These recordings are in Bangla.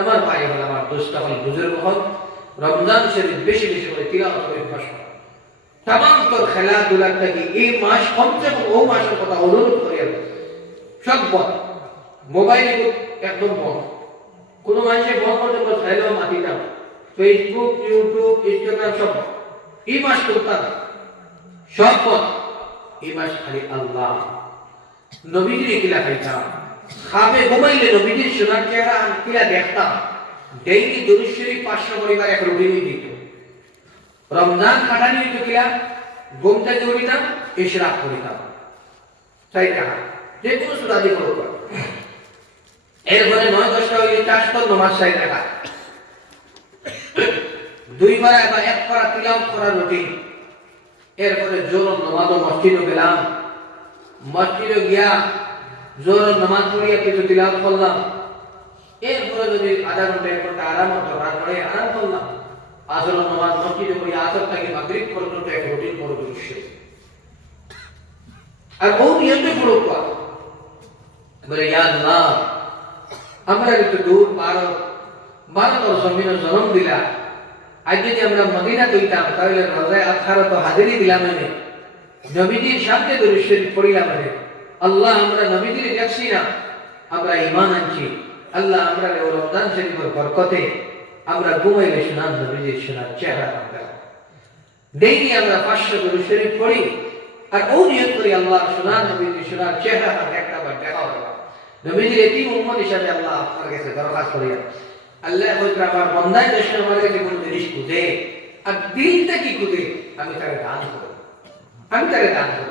আমার ভাই হল, আমার দোস্ত হল, বুজুর্গ হল, রমজান শরীফ বেশি বেশি করে তিলাওয়াত করে অভ্যাস করা। তামাম তোর খেলাধুলার থেকে এই মাস কমসে কম ও মাসের কথা অনুরোধ করি সব বন্ধ। মোবাইল একদম বন্ধ। কোনো মানুষের বন্ধ করতে খাইলেও মাতি দাও। ফেসবুক, ইউটিউব, ইনস্টাগ্রাম সব এই মাস করতাম সব বন্ধ। এই মাস খালি আল্লাহ নবীজির কিলা খাইতাম, খাবে ঘুমাইলে নবীজির সোনার চেহারা কিলা দেখতাম। ডেইলি দুরূদ শরীফ 500 পরিবার এক রুটিন দিত। রমজান খাটানি হইতো কিলা, ঘুম থেকে উঠিতাম, ইশরাক করিতাম, তাই না? যে কোনো সূরা দিয়ে পড়ো। এরপরে 9-10টা হইলে 4 নামাজ চাই টাকা, 2 বার বা 1 পারা তিলাওয়াত করার রুটিন। এরপরে জোর নামাজ মসজিদে গেলাম, মসজিদে গিয়া জোর নামাজ পড়িয়া কিছু তিলাওয়াত করলাম। এরপরে যদি আধা ঘন্টা 1 ঘন্টা আরাম দরকার পড়ে আরাম করলাম। আসর নামাজ মসজিদে পড়ি, আসর থেকে মাগরিব পর্যন্ত এক রুটিন পড়ো দুরূদ। আর ও নিয়মে পড়ো পা বলে ইয়া আল্লাহ, আমরা একটু দূর ভারত জমিনে জন্ম দিলা। আজ যদি আমরা মদিনা কইতাম তাহলে রোজায় 18 তো হাজিরি দিলাম এনে, নবীজির সামনে দুরূদ শরীফ পড়িলাম এনে। আল্লাহ আমরা নবীজির দেখছি না, আমরা ঈমান আনছি। আল্লাহ আমরা রমজান শরীফের বরকতে আমরা ঘুমাইলে শোনান নবীজির শোনার চেহারা আমরা ডেইলি আমরা 500 দুরূদ শরীফ পড়ি। আর ও নিয়ত করি আল্লাহ শোনান নবীজির শোনার চেহারা একটা বার দেখা হবে। নবীজির এতিম উম্মত হিসাবে আল্লাহ আপনার কাছে দরখাস্ত করি, আল্লাহ হয়তো আমার বন্দায় দেশে আমার কাছে কোনো জিনিস খুঁজে আর দিলটা কি খুঁজে আমি তাকে দান করব, আমি তাকে দান করব।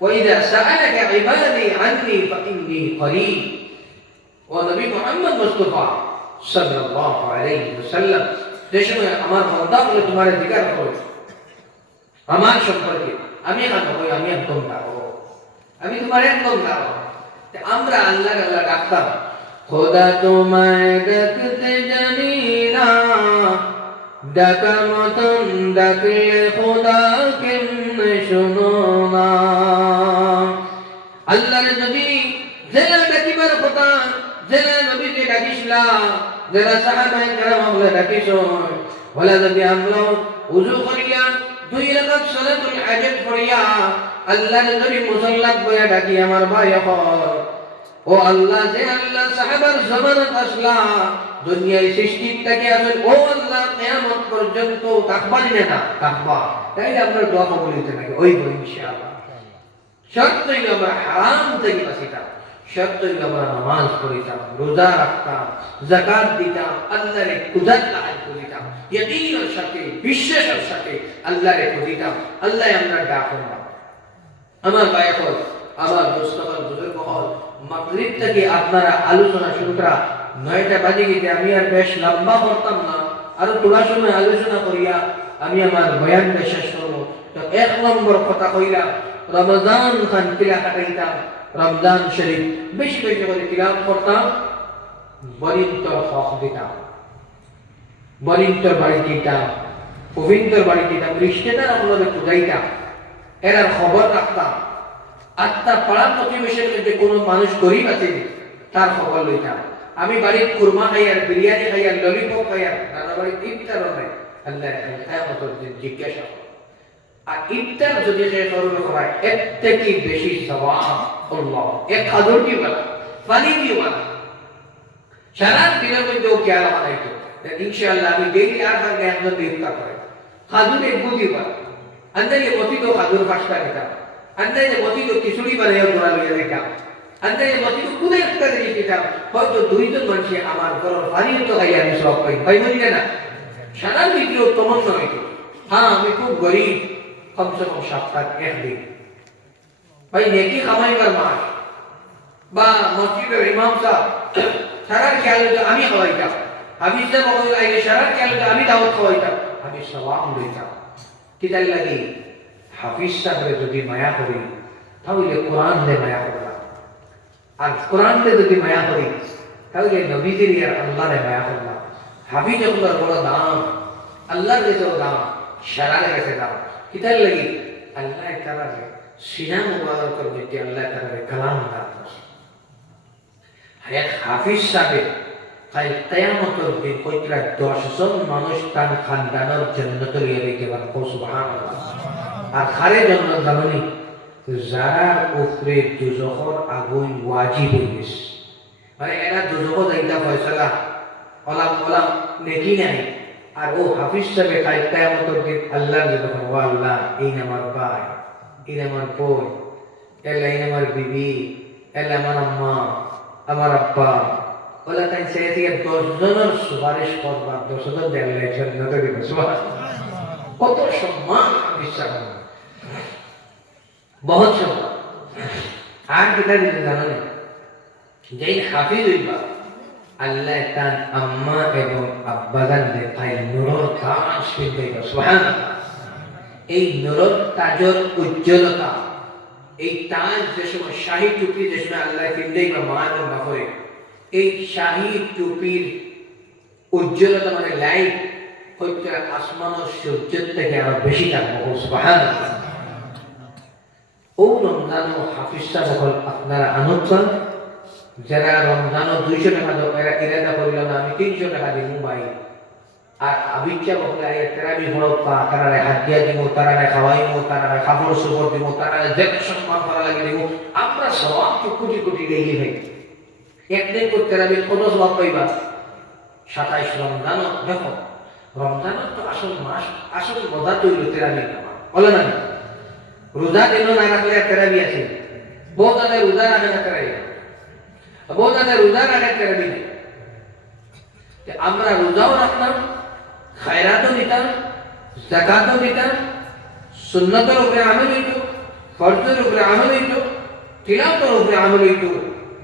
ওয়াইদা সাআলাকা ইবাদি আন্নী ফাইন্নী করিব। ও নবী মুহাম্মদ মুস্তাফা সাল্লাল্লাহু আলাইহি ওয়াসাল্লাম, যে সময় আমার বান্দা বলে তোমার জিজ্ঞাসা করে আমার সম্পর্কে, আমি এখন কই আমি একদম দাও, আমি তোমার একদম দাও। আমরা আল্লাহ আল্লাহ ডাকতাম, খোদা তোমায় ডাকতে জানি না, ডাকার মতন ডাকলে খোদা কেমনে শোনো না। আল্লাহরে যদি জেলা ডাকিবার কথা, জেলা নবীকে ডাকিসলা, জেলা সাহাবায়ে কেরাম বলে ডাকিস, বলে যদি আমরা ওযু করিয়া 2 রাকাত সালাতুল হাজাত পড়িয়া আল্লাহর যদি মুসাল্লাত বয়া ডাকি আমার ভাই হল, ও আল্লাহ যে আল্লাহ সাহাবার জামানাত আসলা দুনিয়ায় সৃষ্টির থেকে আসল, ও আল্লাহ কিয়ামত পর্যন্ত তাকবানি না তাকবা, তাই আমরা দোয়া কবুল হইতে থাকে ওই বই ইনশাআল্লাহ। শর্তই আমরা হারাম থেকে বাঁচিতাম, শর্তই আমরা নামাজ পড়িতাম, রোজা রাখতাম, যাকাত দিতাম, আল্লাহরে কুদরত লাইক করিতাম, ইয়াকিনের সাথে বিশ্বাসের সাথে আল্লাহরে খুঁজিতাম। আল্লাহ আমরা ডাকতাম। আমার ভাই হল, আমার দোস্ত হল, বুজুর্গ হল, মাগরিব থেকে আপনারা আলোচনা শুরু করা 9টা বাজে গেছে। আমি আর বেশ লম্বা করতাম না, আরো তোলা সময় আলোচনা করিয়া আমি আমার বয়ানটা শেষ করবো। তো 1 নম্বর কথা কইলাম, রমজান খান কিলা কাটাইতাম, রমজান শরীফ বেশি বেশি করে তিলাওয়াত করতাম, বরিন্তর হক দিতাম, বরিন্তর বাড়ি দিতাম, পবিন্তর বাড়ি দিতাম, রিশতেদার আপনাদের খুঁজাইতাম, এরার খবর রাখতাম। আত্মা পাড়া প্রতিবেশীর মধ্যে কোনো মানুষ গরিব আছে তার খবর লইতাম। আমি বাড়ির কুরমা খাইয়ার, বিরিয়ানি খাইয়ার, ললিপপ খাইয়ার, দাদা বাড়ির ইফতার হয়, আল্লাহ কিয়ামতের দিন জিজ্ঞাসা হবে। আর ইফতার যদি সে করুন হয় এর থেকে বেশি সওয়াব আল্লাহ এক খাদুরটি বলা পানি দিয়ে বলা সারা দিনের মধ্যে ও খেয়াল বানাইতো ইনশাআল্লাহ। আমি ডেইলি আর ভাগে একজন ইফতার করে খাদুর এক বুঝি বলা अंदर ये मोती तो खादुर फास्टा देता, अंदर ये मोती तो किशोरी बने और थोड़ा लिया देता, अंदर ये मोती तो कुछ एक तरह की देता, और जो दूरी तो मनुष्य हमारे पर पानी तो है यानी सब कहीं बोलिए ना, शानदार वीडियो तो मन नहीं तो, हाँ मैं खूब गरीब कम से कम शाफ्तार एक दिन, भाई नेकी कमाई कर मार, बा मस्जिद में इमाम साहब शरार क्या लोग आमी खवाई था, अभी से बहुत आए शरार क्या लोग आमी दावत खवाई था, अभी सवाब लेता কিতাল লাগি হাফিজ সাহেবের যদি মায়া করি তাহলে কোরআন দে মায়া করলাম, আর কোরআন দে যদি মায়া করি তাহলে নবীজির আর আল্লাহরে মায়া করলাম। হাফিজ আল্লাহর বড় দাম, আল্লাহর কাছে দাম, শারার কাছে দাম। কিতাল লাগি আল্লাহ তাআলা সিনা মুবারকের মধ্যে আল্লাহ তাআলা কালাম দান। এক হাফিজ সাহেব তাই কিয়ামতের দিন কইরা 10 জন মানুষ তার খানদানের জান্নাতে লিয়ে দিতে পারবে সুবহানাল্লাহ। আর খারে জান্নাত জানি যারা উপরে দুজখর আগুন ওয়াজিব হয়ে গেছে, মানে এরা দুজখ যাইতা ফয়সালা ওলাম নেকি নাই। আর ও হাফিজ সাহেব তাই কিয়ামতের দিন আল্লাহ যখন ও আল্লাহ এই আমার ভাই, এই আমার বোন, এলা এই আমার বিবি, এলা আমার আম্মা, আমার আব্বা, ওলা তাই সে থেকে 10 জনের সুপারিশ করবার 10 জন দেখলে জান্নাতে দিবে সুবহানাল্লাহ। কত সম্মান বিশ্বাস বহুত সম্মান। আর কিতা দিতে জানো না, যেই হাফিজ হইবা আল্লাহ তার আম্মা এবং আব্বাজান দেখাই নূরের তাজ পেতে সুবহানাল্লাহ। এই নূরের তাজের উজ্জ্বলতা, এই তাজ যে সময় শাহী টুপি যে সময় আল্লাহ ফিরলেই বা মা এবং বাপরে, এই শাহী টুপির উজ্জ্বলতা মানে লাইট হচ্ছে আসমান ও সূর্যের থেকে আরো বেশি থাকবো সুবহানাল্লাহ। ও রমজান ও হাফিজ সাহেব আপনারা আনন্দ পান, যারা রমজান ও 200 টাকা দাও এরা ইরাদা করিল না আমি 300 টাকা দিব ভাই। আর আবিচ্ছা বলে আয় তেরাবি হলো পা তারা হাতিয়া দিব, তারা খাওয়াইমো, তারা কাপড় সুপড় দিব, তারা যে সম্মান করা লাগে দিব। আমরা সব কোটি কোটি ডেইলি ভাই একদিন করে তেরাবি কত সওয়াব পাইবা? 27 রমজান। দেখো রমজান তো আসল মাস, আসল মজা তৈরি তেরাবি বলে না। রোজা দিন না রাখলে তেরাবি আছে, বহুত আগে রোজা রাখে না তেরাবি, বহুত আগে রোজা রাখে তেরাবি। আমরা রোজাও রাখতাম, খায়রাতও দিতাম, যাকাতও দিতাম, সুন্নতের উপরে আমল হইত, ফরজের উপরে আমল হইত, তিলাওয়াতের উপরে আমল হইত,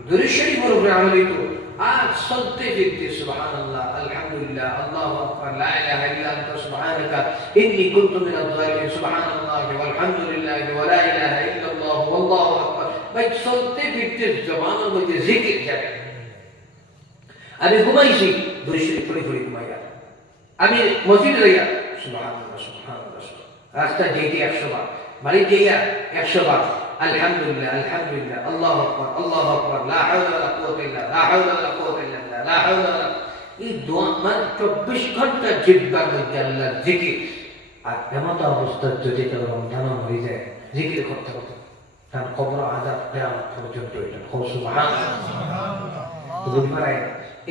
দুরূদ শরীফের উপরে আমল হইত। আর চলতে ফিরতে সুবহানাল্লাহ, আলহামদুলিল্লাহ, আল্লাহু আকবার, লা ইলাহা ইল্লা আনতা সুবহানাকা ইন্নী কুনতু মিনাজ জালিমিন, সুবহানাল্লাহ ওয়ালহামদুলিল্লাহ ওয়া লা ইলাহা ইল্লাল্লাহ ওয়াল্লাহু আকবার। ভাই চলতে ফিরতে জবানের মধ্যে জিকির যাবে। আমি ঘুমাইছি দুরূদ শরীফ পড়ে পড়ে ঘুমাইয়া, আমি মসজিদে যাইয়া সুবহানাল্লাহ সুবহানাল্লাহ, রাস্তা যেতে 100 বার, বাড়ি যাইয়া 100 বার আলহামদুলিল্লাহ আলহামদুলিল্লাহ, আল্লাহু আকবার আল্লাহু আকবার, লা হাওলা ওয়ালা কুওয়াতা ইল্লা বিল্লাহ, লা হাওলা ওয়ালা কুওয়াতা ইল্লা বিল্লাহ, লা হাওলা ওয়ালা। এই দোয়া মানে 24 ঘন্টা জিহ্বার মধ্যে আল্লাহর জিকির। আর এমন অবস্থা যদি কেউ রমজান হয়ে যায় জিকির করতে করতে তার কবর আযাব কিয়ামত পর্যন্ত এটা সুবহানাল্লাহ। বুঝবাই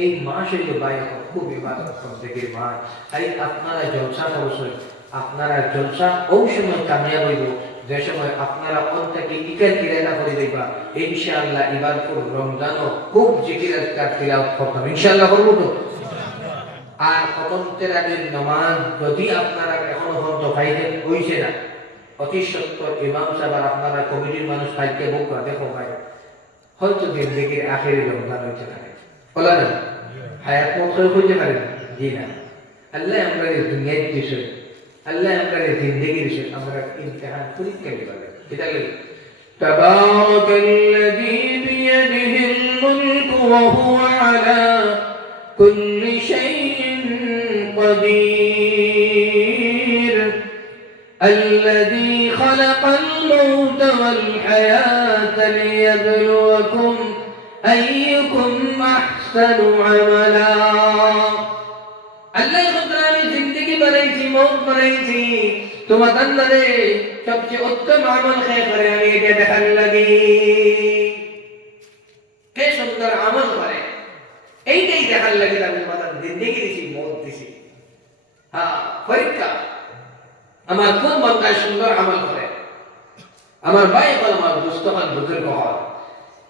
এই মাস হইল বাইরে খুব ইবাদত করতে গিয়ে মাস। তাই আপনারা জলসা করছেন, আপনারা জলসা ওই সময় কামিয়াব হইব যে সময় আপনারা অন্তকে ইকার কিরানা করে দিবা। ইনশাআল্লাহ ইবাদতুর রমজানও খুব জিকির আজকার তিলাওয়াত করতাম, ইনশাআল্লাহ করব তো। আর খতম তেরাবির নামাজ যদি আপনারা এখনো পর্যন্ত খাইতেন হইছে না, অতি সত্তর ইমাম সাহেব আর আপনারা কমিটির মানুষ খাইতে বুক দেখো ভাই হয়তো জিন্দেগির আখেরি রমজান হইতে পারে, বলা না হায়াত মত হইতে পারে জি না। আল্লাহ আমরা দুনিয়ায় দিছে, আল্লাহ আমরা জিন্দেগি দিছে, আমরা ইমতিহান পরীক্ষা দিবারে এটা লাগে। তাবারাকাল্লাযী বিয়াদিহিল মুলকু ওয়া হুয়া আলা কুল্লি শাইইন কাদির الذي خلق الموت والحياة ليبلوكم أيكم أحسن عملا। আল্লাহ খতরামি জিন্দেগি বানাইছি, মওত বানাইছি, তোমাদের আন্দারে সবচেয়ে উত্তম আমল কে করে আমি এটা দেখার লাগি। কে সুন্দর আমল করে এইটাই দেখার লাগি আমি তোমাদের জিন্দেগি দিছি, মওত দিছি। হ্যাঁ পরীক্ষা আমার কোন বান্দা সুন্দর আমল করে, আমার ভাই বল, আমার দোস্ত হল, বুজুর্গ হল।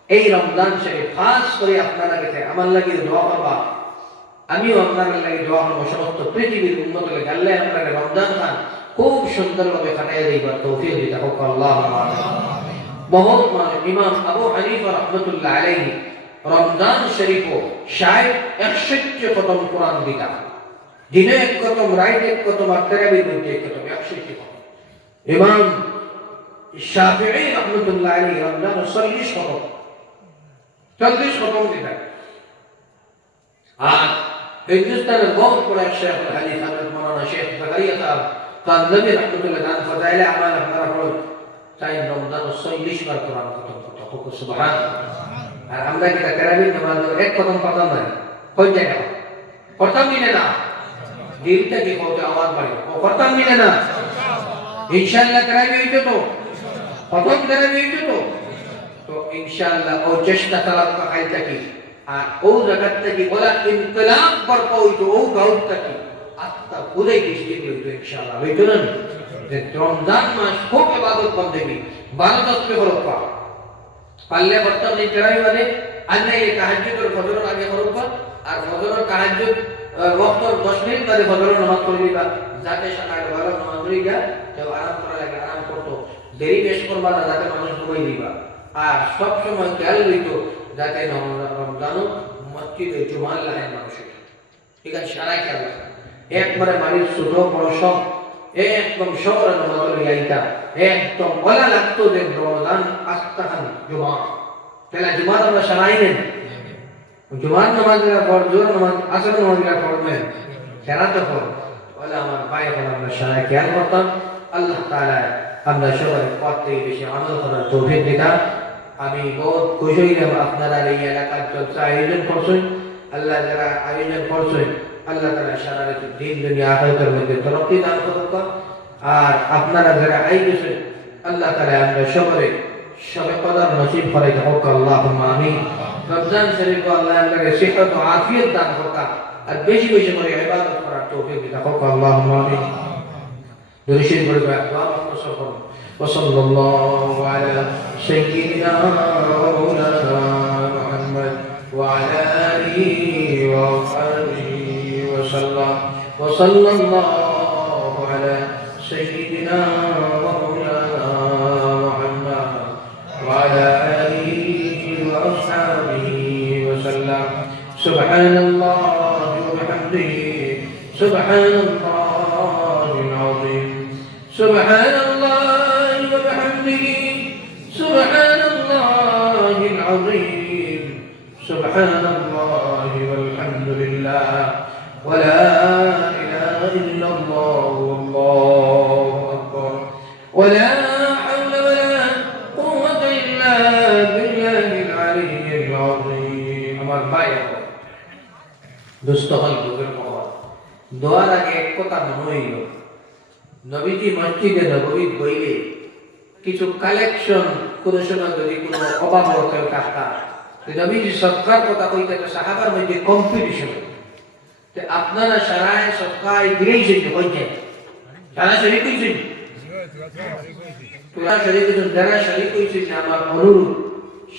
এই রমজান শরীফ খাস করে আপনারা গেছে আমার লাগি দোয়া করবা, আমিও আপনার লাগি দোয়া করবো, সমস্ত পৃথিবীর উন্নত লাগে আল্লাহ আপনাকে রমজান খান খুব সুন্দরভাবে কাটাইয়া দিবার তৌফিক দিতে হোক আল্লাহুম্মা আমিন। বহুত মানুষ ইমাম আবু হানিফা রাহমাতুল্লাহ আলাইহি রমজান শরীফও 61 খতম কোরআন দিতা, দিনে এক খতম, রাইট এক খতম, আর তারাবির মধ্যে এক খতম, 61 খতম। ইমাম শাফিঈ রাহমাতুল্লাহ আলাইহি রমজান 40 খতম, 40 খতম দিতা। আর হিন্দুস্তানের বহুত বড় শেখ হাদিস হযরত মাওলানা শেখ জাকারিয়া সাহেব কানজবি রাহমাতুল্লাহ আলাইহি ফাজাইলে আমাল আপনারা পড়ুন, তাই রমজান 40 বার কোরআন খতম করতে হবে সুবহানাল্লাহ। আর আমরা কি তারাবির নামাজ এক খতম পাতাম না, হয়ে যায় না প্রথম দিনে না দিনটা কি হতে আওয়াজ বাড়ে ও প্রথম দিনে না ইনশাআল্লাহ করাই হইতো তো প্রথম করাই হইতো তো তো ইনশাআল্লাহ ও চেষ্টা চালাতে হয় থাকি আর ও জায়গা থেকে বলা ইনকলাব বরপা হইতো ও গাউট থাকি আত্মা খুদাই দৃষ্টি হইতো ইনশাআল্লাহ হইতো না যে রমজান মাস খুব ইবাদত বন্দেগি 12 হলো পারলে প্রথম দিন করাই মানে আন্না এই তাহাজ্জুদ আর ফজর আগে হরবা আর ফজর আর তাহাজ্জুদ ওয়াক্ত 10 মিনিট বাদে ফজর নামাজ পড়বিবা যাতে সকালে ভালো নামাজ পড়িবা কেউ আরাম করা লাগে আরাম করতো দেরি বেশ করবা না যাতে মানুষ ঘুমাই দিবা আর সব সময় খেয়াল রইতো যাতে রমজানও মসজিদে জুমার লাগায় মানুষ ঠিক আছে সারা খেয়াল রাখা একবারে বাড়ির ছোট বড় সব একদম শহরে নামাজ লাগাইতা একদম বলা লাগতো যে রমজান আস্তাহান জুমা তাহলে জুমার আমরা সারাই নেন জুমার নামাজের পর জোর নামাজ আসর নামাজের পড়বেন সারা তো পর বলে আমার ভাই এখন আমরা সারাই খেয়াল করতাম আল্লাহ তাআলা আমরা সবাই পড়তে বেশি আমল করার তৌফিক দিতা আমি বহুত খুশি হইলাম আপনারা এই এলাকার চর্চা আয়োজন করছেন আল্লাহ যারা আয়োজন করছেন আল্লাহ তাআলা সারা দিন দুনিয়া আখিরাতের মধ্যে তরক্কি দান করুক আর আপনারা যারা আইছেন আল্লাহ তাআলা আমরা সবাই সবে কদর নসিব করে হোক আল্লাহুম্মা আমিন রমজান শরীফ আল্লাহ আমাদের সেহত ও আফিয়ত দান করুক আর বেশি বেশি করে ইবাদত করার তৌফিক দিতা হোক আল্লাহুম্মা আমিন দুরুদ পড়ে দোয়া করতে করুন وصلى الله على سيدنا ومولانا محمد وعلى آله وصحبه وسلم وصلى الله على سيدنا ومولانا محمد وعلى آله وأصحابه وسلم سبحان الله وبحمده سبحان الله العظيم سبحان الله وبحمده سبحان الله العظيم سبحان الله والحمد لله ولا إله إلا الله والله أكبر ولا حول ولا قوة إلا بالله العلي العظيم আমার ভাই দোস্ত হল বুকের মহল দোয়ার আগে এক কথা মনে হইল নবীজি মসজিদে নববী বইলে কিছু কালেকশন কোনো সময় যদি কোনো অভাব হতে থাকতা নবীজি সৎকার কথা কইতে তো সাহাবার মধ্যে কম্পিটিশন তে আপনারা সারায় সৎকায় দিয়েছেন হইছে সারা শরীক হইছেন তোরা শরীক হইছেন যারা শরীক হইছেন আমার অনুরোধ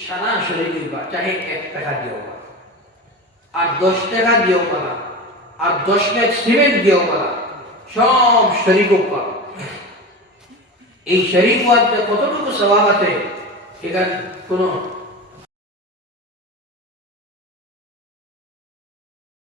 সারা শরীক হইবা চাহে 1 টাকা দিও আর 10 টাকা দিও না আর 10 ব্যাগ সিমেন্ট দিও না সব শরীক কর এই শরীক হওয়ার কতটুকু স্বভাব আছে এখানে কোনো